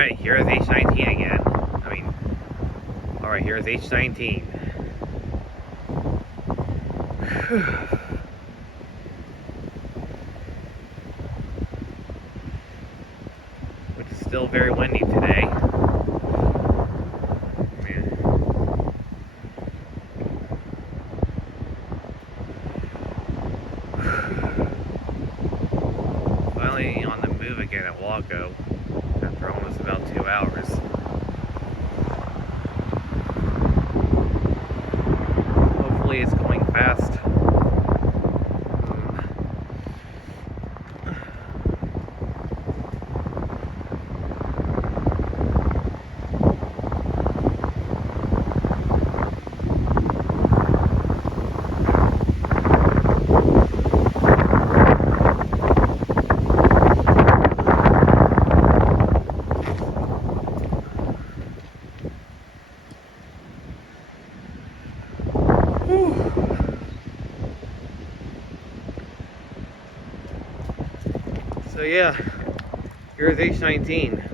Alright, here's H19 again. Alright, here's H19. Which is still very windy today. Finally on the move again at Waco after almost about 2 hours. Hopefully it's going fast. So yeah, here's H19.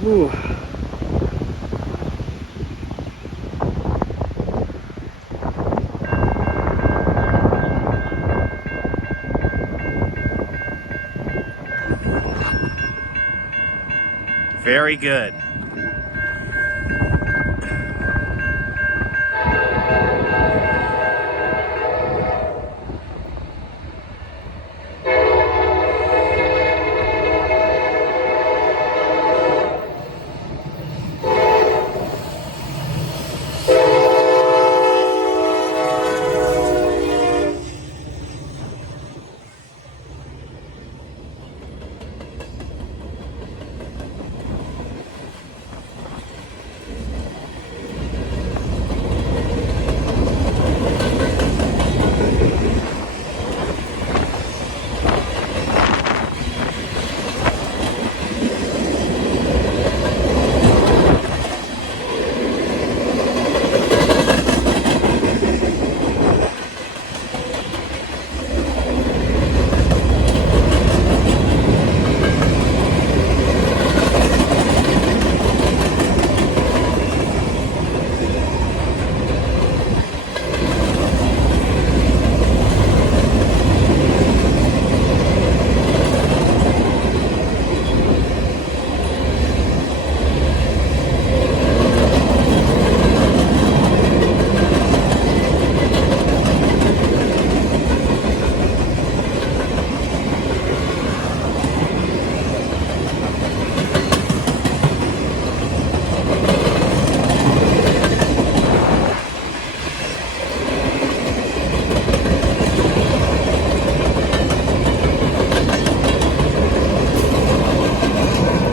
Whew. Very good.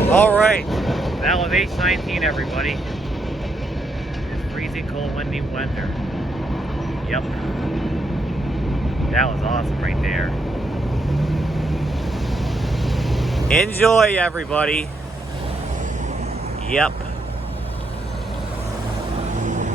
Alright, that was H19 everybody. It's freezing cold, windy weather. Yep. That was awesome right there. Enjoy everybody. Yep.